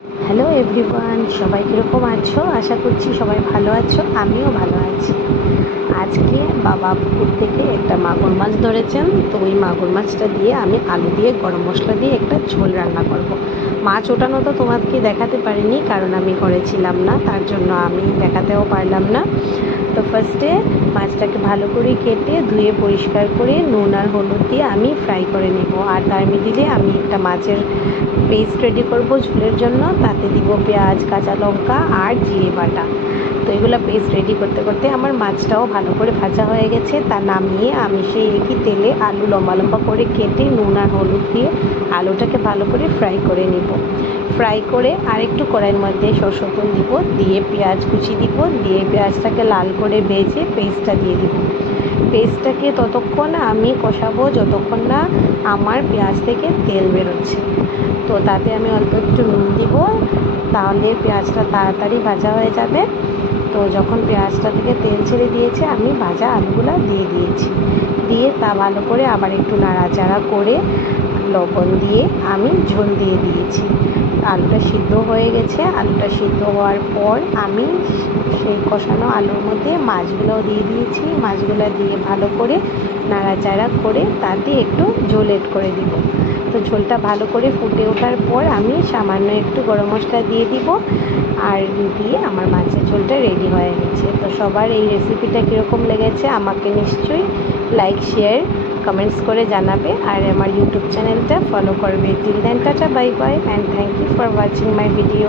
Hello everyone, সবাই কীরকম আছো? আশা করছি সবাই ভালো আছো, আমিও ভালো আছি। আজকে বাবা পুকুর থেকে একটা মাগুর মাছ ধরেছেন, তো ওই মাগুর মাছটা দিয়ে আমি আলু দিয়ে গরম মশলা দিয়ে একটা ঝোল রান্না করব। মাছ ওঠানো তো তোমাকে দেখাতে পারিনি, কারণ আমি ঘরে ছিলাম না, তার জন্য আমি দেখাতেও পারলাম না। তো ফার্স্টে মাছটাকে ভালো করে কেটে ধুয়ে পরিষ্কার করে নুন আর হলুদ দিয়ে আমি ফ্রাই করে নেব। আর তার মিডিলে আমি একটা মাছের পেস্ট রেডি করব ঝোলের জন্য। তাতে দিব পেঁয়াজ, কাঁচা লঙ্কা আর জিরে বাটা। তো এগুলো পেস্ট রেডি করতে করতে আমার মাছটাও ভালো করে ভাজা হয়ে গেছে। তা নামিয়ে আমি সেই একই তেলে আলু লম্বা লম্বা করে কেটে নুন আর হলুদ দিয়ে আলুটাকে ভালো করে ফ্রাই করে নেব। ফ্রাই করে আরেকটু কড়াইয়ের মধ্যে সরষের তেল দিব, দিয়ে পেঁয়াজ কুচি দিব, দিয়ে পেঁয়াজটাকে লাল করে ভেজে পেস্টটা দিয়ে দিব। পেস্টটাকে ততক্ষণ আমি কষাবো যতক্ষণ না আমার পেঁয়াজ থেকে তেল বেরোচ্ছে। তো তাতে আমি অল্প একটু নুন দিব, তাহলে পেঁয়াজটা তাড়াতাড়ি ভাজা হয়ে যাবে। তো যখন পেঁয়াজটা থেকে তেল ছেড়ে দিয়েছে, আমি ভাজা আলুগুলো দিয়ে দিয়েছি। দিয়ে তা ভালো করে আবার একটু নাড়াচাড়া করে লবণ দিয়ে আমি ঝোল দিয়ে দিয়েছি। আলুটা সিদ্ধ হয়ে গেছে। আলুটা সিদ্ধ হওয়ার পর আমি সেই কষানো আলুর মধ্যে মাছগুলোও দিয়ে দিয়েছি। মাছগুলো দিয়ে ভালো করে নাড়াচাড়া করে তাতে একটু ঝোল এড করে দিব। তো ঝোলটা ভালো করে ফুটে ওঠার পর আমি সামান্য একটু গরম মশলা দিয়ে দিব, আর দিয়ে আমার মাছের ঝোলটা রেডি হয়ে গেছে। তো সবার এই রেসিপিটা কীরকম লেগেছে আমাকে নিশ্চয়ই লাইক, শেয়ার, কমেন্টস করে জানাবে, আর আমার ইউটিউব চ্যানেলটা ফলো করবে। Till then tata, bye bye, and thank you for watching my video.